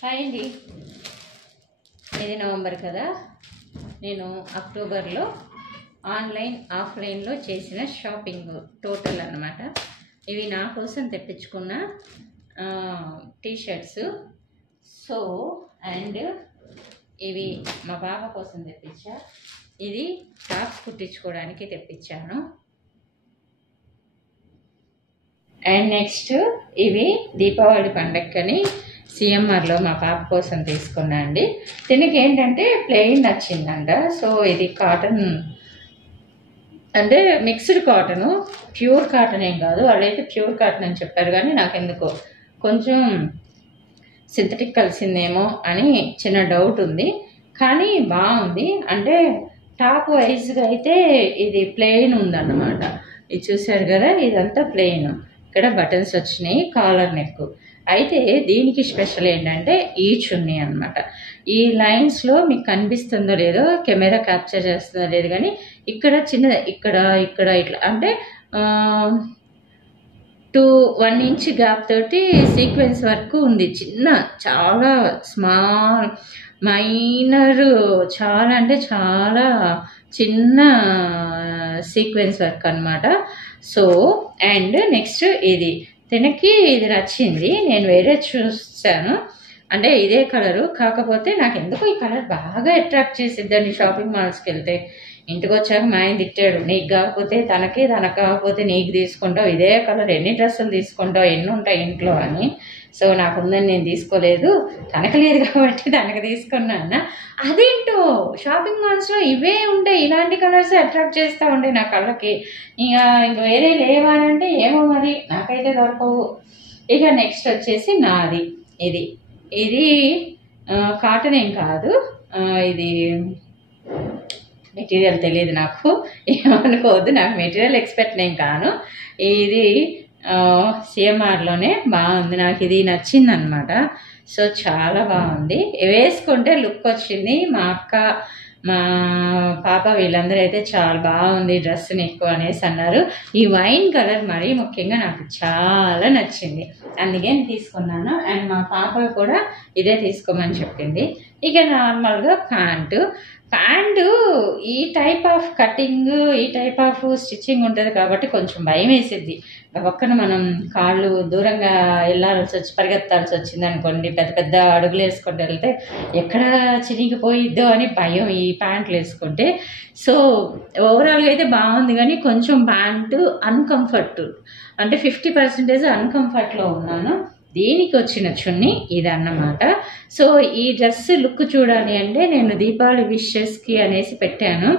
Hi అండి. ఇది November కదా, నేను అక్టోబర్లో ఆన్లైన్ ఆఫ్లైన్లో చేసిన షాపింగ్ టోటల్ అన్నమాట. ఇవి నా కోసం తెప్పించుకున్న టీషర్ట్స్. సో అండ్ ఇవి మా బాబా కోసం తెప్పించా. ఇది టాప్స్ కుట్టించుకోవడానికి తెప్పించాను. అండ్ నెక్స్ట్ ఇవి దీపావళి పండగని సిఎంఆర్లో మా పాప కోసం తీసుకున్నా అండి. దీనికి ఏంటంటే ప్లెయిన్ నచ్చిందంట. సో ఇది కాటన్ అంటే మిక్స్డ్ కాటను, ప్యూర్ కాటన్ ఏం కాదు. వాళ్ళైతే ప్యూర్ కాటన్ అని చెప్పారు, కానీ నాకెందుకో కొంచెం సింథటిక్ కలిసిందేమో అని చిన్న డౌట్ ఉంది. కానీ బాగుంది. అంటే టాప్ వైజ్గా అయితే ఇది ప్లెయిన్ ఉందన్నమాట. ఇది చూసారు కదా, ఇదంతా ప్లెయిన్. ఇక్కడ బటన్స్ వచ్చినాయి, కాలర్ నెక్. అయితే దీనికి స్పెషల్ ఏంటంటే ఈ చున్నీ అనమాట. ఈ లైన్స్లో మీకు కనిపిస్తుందో లేదో, కెమెరా క్యాప్చర్ చేస్తుందో లేదు, కానీ ఇక్కడ చిన్నది ఇక్కడ ఇక్కడ ఇట్లా అంటే 1 ఇంచ్ గ్యాప్ తోటి సీక్వెన్స్ వర్క్ ఉంది. చిన్న చాలా స్మాల్ మైనర్, చాలా అంటే చాలా చిన్న సీక్వెన్స్ వర్క్ అనమాట. సో అండ్ నెక్స్ట్ ఇది తనకి ఇది నచ్చింది. నేను వేరే చూసాను, అంటే ఇదే కలరు, కాకపోతే నాకు ఎందుకు ఈ కలర్ బాగా అట్రాక్ట్ చేసిద్దండి. షాపింగ్ మాల్స్కి వెళ్తే ఇంటికి వచ్చాక మా ఆయన తిట్టాడు, నీకు కాకపోతే తనకి, తనకు కాకపోతే నీకు తీసుకుంటావు, ఇదే కలర్ ఎన్ని డ్రెస్సులు తీసుకుంటావు, ఎన్ని ఉంటాయి ఇంట్లో అని. సో నాకుందని నేను తీసుకోలేదు, తనకు లేదు కాబట్టి తనకు తీసుకున్నాను. అదేంటో షాపింగ్ మాల్స్లో ఇవే ఉంటాయి, ఇలాంటి కలర్స్ అట్రాక్ట్ చేస్తూ ఉంటాయి నా కళ్ళకి. ఇంక వేరే లేవా అంటే ఏమో మరి, నాకైతే దొరకవు. ఇక నెక్స్ట్ వచ్చేసి నాది ఇది ఇది కాటన్ ఏం కాదు, ఇది మెటీరియల్ తెలియదు నాకు, ఏమనుకోవద్దు. నాకు మెటీరియల్ ఎక్స్పెక్ట్ నేను కాను. ఇది సిఎంఆర్లోనే బాగుంది, నాకు ఇది నచ్చింది అనమాట. సో చాలా బాగుంది, వేసుకుంటే లుక్ వచ్చింది. మా అక్క, మా పాప వీళ్ళందరూ అయితే చాలా బాగుంది డ్రెస్ నీకు అనేసి అన్నారు. ఈ వైన్ కలర్ మరీ ముఖ్యంగా నాకు చాలా నచ్చింది, అందుకే నేను తీసుకున్నాను. అండ్ మా పాప కూడా ఇదే తీసుకోమని చెప్పింది. ఇక నార్మల్గా ప్యాంటు ఈ టైప్ ఆఫ్ కటింగ్, ఈ టైప్ ఆఫ్ స్టిచ్చింగ్ ఉంటుంది కాబట్టి కొంచెం భయం వేసిద్ది. పక్కన మనం కాళ్ళు దూరంగా పరిగెత్తాల్సి వచ్చింది అనుకోండి, పెద్ద పెద్ద అడుగులు వేసుకుంటూ వెళ్తే ఎక్కడ చిరిగిపోయిద్దో అని భయం ఈ ప్యాంట్లు వేసుకుంటే. సో ఓవరాల్గా అయితే బాగుంది, కానీ కొంచెం ప్యాంటు అన్కంఫర్ట్, అంటే 50% అన్కంఫర్ట్లో ఉన్నాను. దీనికి వచ్చిన చున్నీ ఇదన్నమాట. సో ఈ డ్రెస్ లుక్ చూడాలి అంటే నేను దీపావళి విషెస్కి అనేసి పెట్టాను,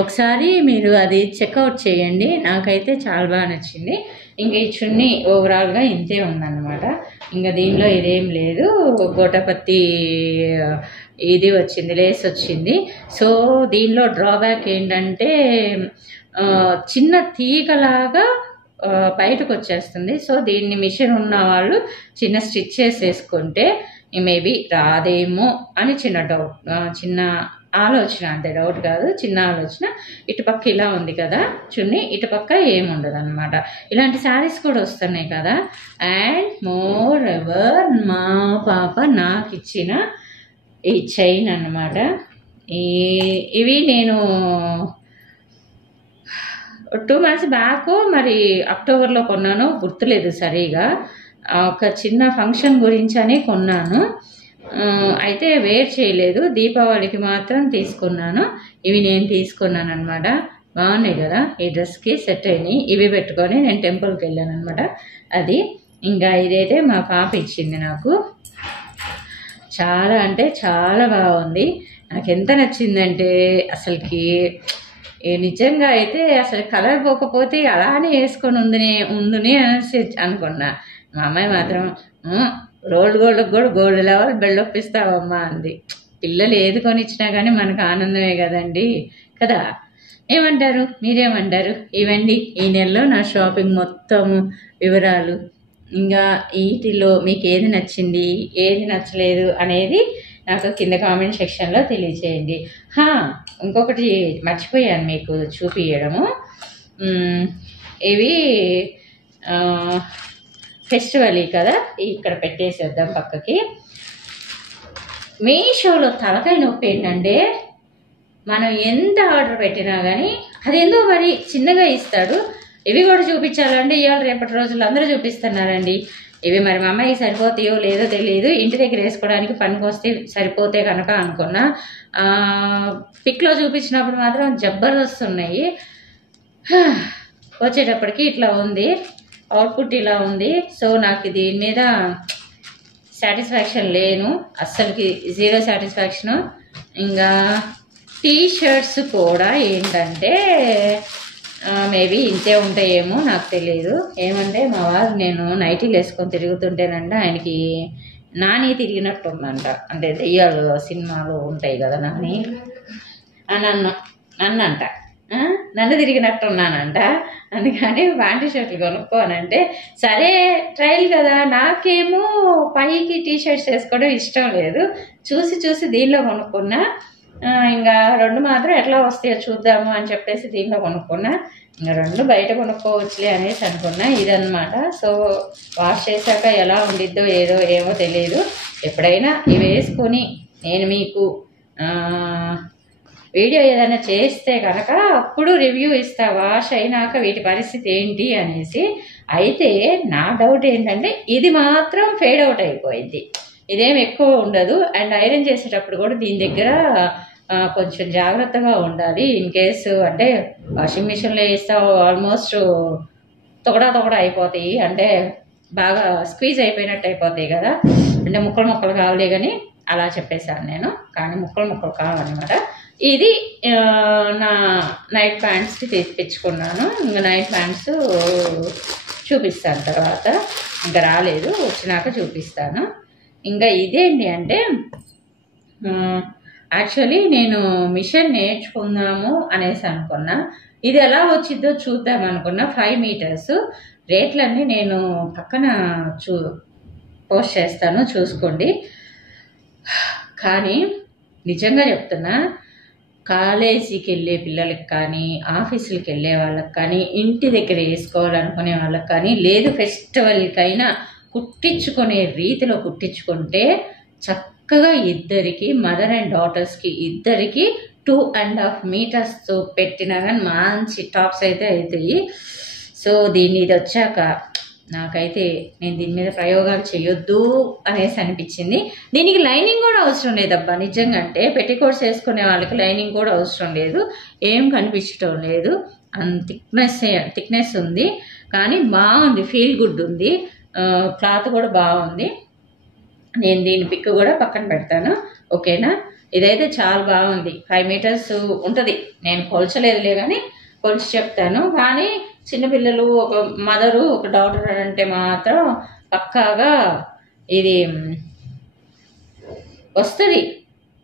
ఒకసారి మీరు అది చెక్అవుట్ చేయండి. నాకైతే చాలా బాగా నచ్చింది. ఇంకా ఈ చున్నీ ఓవరాల్గా ఇంతే ఉందన్నమాట. ఇంకా దీనిలో ఇదేం లేదు, గోటపత్తి ఇది వచ్చింది, లేస్ వచ్చింది. సో దీనిలో డ్రాబ్యాక్ ఏంటంటే చిన్న తీగలాగా బయటకు వచ్చేస్తుంది. సో దీన్ని మిషన్ ఉన్న వాళ్ళు చిన్న స్టిచ్చెస్ వేసుకుంటే మేబీ రాదేమో అని చిన్న డౌట్, చిన్న ఆలోచన, అంతే డౌట్ కాదు, చిన్న ఆలోచన. ఇటుపక్క ఇలా ఉంది కదా చున్నీ, ఇటుపక్క ఏముండదు అనమాట. ఇలాంటి శారీస్ కూడా వస్తున్నాయి కదా. అండ్ మోర్ ఎవర్ మా పాప నాకు ఇచ్చిన ఈ చైన్ అన్నమాట. ఇవి నేను 2 months బ్యాక్ మరి అక్టోబర్లో కొన్నాను, గుర్తులేదు సరిగా. ఒక చిన్న ఫంక్షన్ గురించి అని కొన్నాను, అయితే వేర్ చేయలేదు. దీపావళికి మాత్రం తీసుకున్నాను. ఇవి నేను తీసుకున్నాను అనమాట. బాగున్నాయి కదా, ఈ డ్రెస్కి సెట్ అయినాయి. ఇవి పెట్టుకొని నేను టెంపుల్కి వెళ్ళాను అనమాట. అది ఇంకా ఇదైతే మా పాప ఇచ్చింది నాకు. చాలా అంటే చాలా బాగుంది, నాకు ఎంత నచ్చిందంటే అసలుకి నిజంగా అయితే అసలు కలర్ పోకపోతే అలానే వేసుకొని ఉందునే అనేసి అనుకున్నా. మా అమ్మాయి మాత్రం రోల్డ్ గోల్డ్కి కూడా గోల్డ్ లెవెల్ బెల్డప్ ఇస్తావమ్మా అంది. పిల్లలు ఏది కొనిచ్చినా కానీ మనకు ఆనందమే కదండి, కదా. ఏమంటారు, మీరేమంటారు? ఇవండి ఈ నెలలో నా షాపింగ్ మొత్తం వివరాలు. ఇంకా వీటిలో మీకు ఏది నచ్చింది, ఏది నచ్చలేదు అనేది నాకు కింద కామెంట్ సెక్షన్లో తెలియచేయండి. ఇంకొకటి మర్చిపోయాను మీకు చూపించడము. ఇవి ఫెస్టివల్ కదా, ఇక్కడ పెట్టేసేద్దాం పక్కకి. మీషోలో తలకాయ నొప్పి ఏంటంటే మనం ఎంత ఆర్డర్ పెట్టినా కానీ అదేందో మరి చిన్నగా ఇస్తాడు. ఇవి కూడా చూపించాలంటే ఇవాళ రేపటి రోజుల్లో అందరూ చూపిస్తున్నారండి. ఇవి మరి మా అమ్మాయికి సరిపోతాయో లేదో తెలియదు. ఇంటి దగ్గర వేసుకోవడానికి పనికొస్తే సరిపోతే కనుక అనుకున్నా. పిక్లో చూపించినప్పుడు మాత్రం జబర్దస్త్ ఉన్నాయి. వచ్చేటప్పటికి ఇట్లా ఉంది, అవుట్పుట్ ఇలా ఉంది. సో నాకు దీని మీద సాటిస్ఫాక్షన్ లేను, అస్సలకి జీరో సాటిస్ఫాక్షను. ఇంకా టీ షర్ట్స్ కూడా ఏంటంటే మేబీ ఇంతే ఉంటాయేమో నాకు తెలియదు. ఏమంటే మా వారు నేను నైటీలు వేసుకొని తిరుగుతుంటేనంట ఆయనకి నాని తిరిగినట్టు ఉందంట. అంటే దెయ్యాలు సినిమాలు ఉంటాయి కదా నాని నన్నంట, నన్ను తిరిగినట్టున్నానంట. అందుకని ప్యాంటు షర్ట్లు కొనుక్కోనంటే సరే ట్రయల్ కదా, నాకేమో పైకి టీ షర్ట్స్ వేసుకోవడం ఇష్టం లేదు. చూసి చూసి దీనిలో కొనుక్కున్నా. ఇంకా రెండు మాత్రం ఎట్లా వస్తాయో చూద్దాము అని చెప్పేసి దీనిలో కొనుక్కున్నా. ఇంకా రెండు బయట కొనుక్కోవచ్చులే అనేసి అనుకున్నా. ఇదన్నమాట. సో వాష్ చేశాక ఎలా ఉండిద్దో ఏమో తెలియదు. ఎప్పుడైనా ఇవి వేసుకొని నేను మీకు వీడియో ఏదైనా చేస్తే కనుక అప్పుడు రివ్యూ ఇస్తా, వాష్ అయినాక వీటి పరిస్థితి ఏంటి అనేసి. అయితే నా డౌట్ ఏంటంటే ఇది మాత్రం ఫేడ్ అవుట్ అయిపోయింది, ఇదేం ఎక్కువ ఉండదు. అండ్ ఐరన్ చేసేటప్పుడు కూడా దీని దగ్గర కొంచెం జాగ్రత్తగా ఉండాలి. ఇన్ కేసు అంటే వాషింగ్ మిషన్లో వేస్తావు ఆల్మోస్ట్ తొగడా అయిపోతాయి, అంటే బాగా స్క్వీజ్ అయిపోయినట్టు అయిపోతాయి కదా. అంటే ముక్కలు కావాలి కానీ అలా చెప్పేశాను నేను, కానీ ముక్కలు కావాలన్నమాట. ఇది నా నైట్ ప్యాంట్స్ తెప్పించుకున్నాను. ఇంకా నైట్ ప్యాంట్స్ చూపిస్తాను తర్వాత, ఇంకా రాలేదు, వచ్చినాక చూపిస్తాను. ఇంకా ఇదేంటి అంటే యాక్చువల్లీ నేను మిషన్ నేర్చుకుందాము అనేసి అనుకున్నా. ఇది ఎలా వచ్చిందో చూద్దాం అనుకున్నా. 5 మీటర్స్ రేట్లన్నీ నేను పక్కన పోస్ట్ చేస్తాను, చూసుకోండి. కానీ నిజంగా చెప్తున్నా, కాలేజీకి వెళ్ళే పిల్లలకి కానీ, ఆఫీసులకి వెళ్ళే వాళ్ళకి కానీ, ఇంటి దగ్గర వేసుకోవాలనుకునే వాళ్ళకి కానీ, లేదు ఫెస్టివల్కైనా కుట్టించుకునే రీతిలో కుట్టించుకుంటే చక్కగా ఇద్దరికి, మదర్ అండ్ డాటర్స్కి ఇద్దరికి 2.5 మీటర్స్తో పెట్టినా కానీ మంచి టాప్స్ అయితే అవుతాయి. సో ఇది వచ్చాక నాకైతే నేను దీని మీద ప్రయోగాలు చేయొద్దు అనేసి అనిపించింది. దీనికి లైనింగ్ కూడా అవసరం లేదబ్బా నిజంగా. అంటే పెట్టికోట్స్ వేసుకునే వాళ్ళకి లైనింగ్ కూడా అవసరం లేదు, ఏం కనిపించడం లేదు. అంత థిక్నెస్ ఉంది, కానీ బాగుంది, ఫీల్ గుడ్ ఉంది. క్లాత్ కూడా బాగుంది. నేను దీని పిక్ కూడా పక్కన పెడతాను, ఓకేనా. ఇదైతే చాలా బాగుంది. 5 మీటర్స్ ఉంటుంది. నేను కొలచలేదులే కానీ కొలిచి చెప్తాను. కానీ చిన్నపిల్లలు, ఒక మదరు, ఒక డాటర్ అంటే మాత్రం పక్కాగా ఇది వస్తుంది.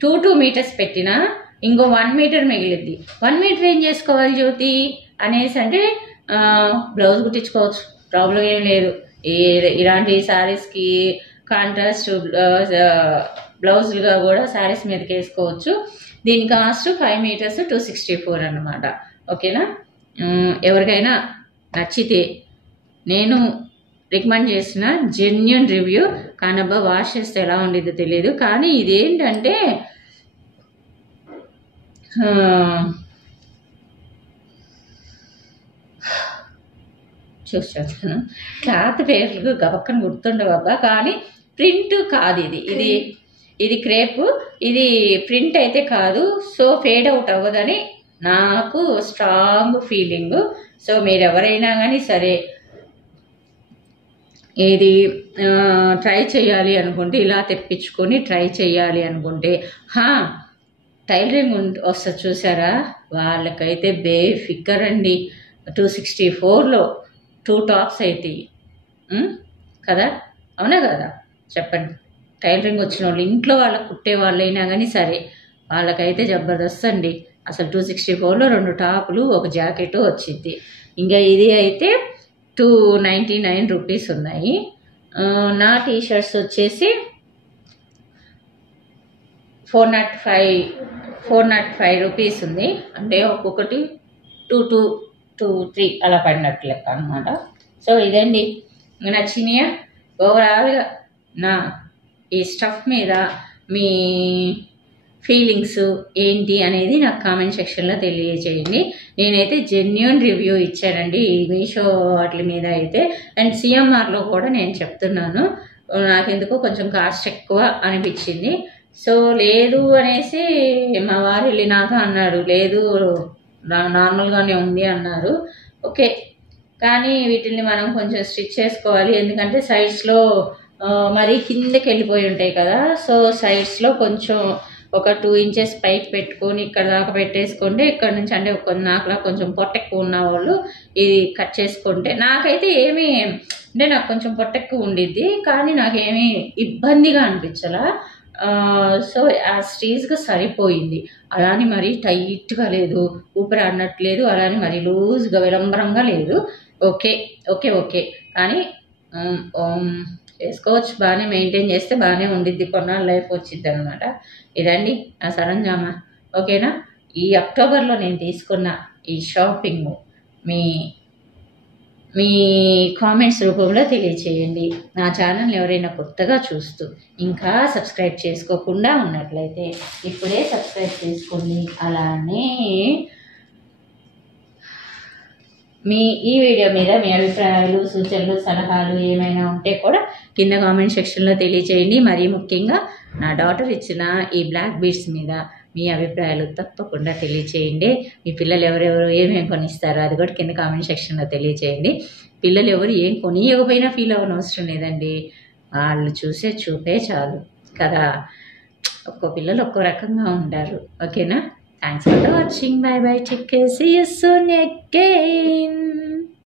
2 మీటర్స్ పెట్టినా ఇంకో 1 మీటర్ మిగిలిద్ది. 1 మీటర్ ఏం చేసుకోవాలి జ్యోతి అనేసి అంటే బ్లౌజ్ కుట్టించుకోవచ్చు, ప్రాబ్లం ఏం లేదు. ఇలాంటి శారీస్కి కాంట్రాస్ట్ బ్లౌజులుగా కూడా శారీస్ మీదకి వేసుకోవచ్చు. దీని కాస్ట్ 5 మీటర్స్ 264 అన్నమాట, ఓకేనా. ఎవరికైనా నచ్చితే నేను రికమెండ్ చేసిన జెన్యూన్ రివ్యూ. కానబ్బా వాష్ చేస్తే ఎలా ఉండేదో తెలియదు. కానీ ఇదేంటంటే చూస్తాను, క్లాత్ పేర్లు గబక్కన గుర్తుండవబ్బా. కానీ ప్రింట్ కాదు ఇది క్రేప్, ఇది ప్రింట్ అయితే కాదు. సో ఫేడ్ అవుట్ అవ్వదని నాకు స్ట్రాంగ్ ఫీలింగ్. సో మీరు ఎవరైనా కానీ సరే ఇది ట్రై చేయాలి అనుకుంటే, ఇలా తెప్పించుకొని ట్రై చేయాలి అనుకుంటే, టైలరింగ్ వస్తుంది చూసారా, వాళ్ళకైతే బేఫిక్కర్ అండి. 264లో 2 టాప్స్ అవుతాయి కదా, అవునా కదా చెప్పండి. టైలరింగ్ వచ్చిన వాళ్ళు, ఇంట్లో వాళ్ళకి కుట్టే వాళ్ళైనా కానీ సరే, వాళ్ళకైతే జబర్దస్త్ అండి. అసలు 264లో 2 టాపులు, ఒక జాకెట్ వచ్చింది. ఇంకా ఇది అయితే 299 రూపీస్ ఉన్నాయి. నా టీషర్ట్స్ వచ్చేసి 405 రూపీస్ ఉంది. అంటే ఒక్కొక్కటి 2-3 అలా పడినట్టు లెక్క అనమాట. సో ఇదండి నచ్చినాయా. ఓవరాల్గా నా ఈ స్టఫ్ మీద మీ ఫీలింగ్స్ ఏంటి అనేది నాకు కామెంట్ సెక్షన్లో తెలియజేయండి. నేనైతే జెన్యూన్ రివ్యూ ఇచ్చానండి ఈ మీషో వాటి మీద అయితే. అండ్ సిఎంఆర్లో కూడా నేను చెప్తున్నాను, నాకెందుకో కొంచెం కాస్ట్ ఎక్కువ అనిపించింది. సో లేదు అనేసి మా వారు వెళ్ళి నాతో అన్నాడు, లేదు నార్మల్గానే ఉంది అన్నారు. ఓకే, కానీ వీటిని మనం కొంచెం స్టిచ్ చేసుకోవాలి, ఎందుకంటే సైడ్స్లో మరీ కిందకి వెళ్ళిపోయి ఉంటాయి కదా. సో సైడ్స్లో కొంచెం ఒక 2 ఇంచెస్ పైకి పెట్టుకొని ఇక్కడ దాకా పెట్టేసుకుంటే, ఇక్కడ నుంచి అంటే నాకులా కొంచెం పొట్ట ఎక్కువ ఉన్న వాళ్ళు ఇది కట్ చేసుకుంటే, నాకైతే ఏమీ అంటే నాకు కొంచెం పొట్ట ఎక్కువ ఉండిద్ది, కానీ నాకేమీ ఇబ్బందిగా అనిపించలా. సో ఆ స్టేజ్గా సరిపోయింది. అలానే మరీ టైట్గా లేదు, ఊపిరి ఆడినట్లేదు, అలానే మరీ లూజ్గా విలంబరంగా లేదు. ఓకే ఓకే ఓకే కానీ చేసుకోవచ్చు, బాగానే మెయింటైన్ చేస్తే బాగానే ఉండిద్ది, కొన్నాళ్ళు లైఫ్ వచ్చిద్ది అనమాట. ఇదండి నా సరంజామా. ఓకేనా, ఈ అక్టోబర్లో నేను తీసుకున్న ఈ షాపింగ్ మీ కామెంట్స్ రూపంలో తెలియచేయండి. నా ఛానల్ ఎవరైనా కొత్తగా చూస్తూ ఇంకా సబ్స్క్రైబ్ చేసుకోకుండా ఉన్నట్లయితే ఇప్పుడే సబ్స్క్రైబ్ చేసుకోండి. అలానే ఈ వీడియో మీద మీ అభిప్రాయాలు, సూచనలు, సలహాలు ఏమైనా ఉంటే కూడా కింద కామెంట్ సెక్షన్లో తెలియచేయండి. మరీ ముఖ్యంగా నా డాటర్ ఇచ్చిన ఈ బ్లాక్ బీడ్స్ మీద మీ అభిప్రాయాలు తప్పకుండా తెలియచేయండి. మీ పిల్లలు ఎవరెవరు ఏమేమి కొనిస్తారో అది కూడా కింద కామెంట్ సెక్షన్లో తెలియచేయండి. పిల్లలు ఎవరు ఏం కొనియకపోయినా ఫీల్ అవ్వనవసరం లేదండి, వాళ్ళు చూసే చూపే చాలు కదా. ఒక్కో పిల్లలు ఒక్కో రకంగా ఉంటారు. ఓకేనా, thanks for watching. Bye bye, take care, see you soon again.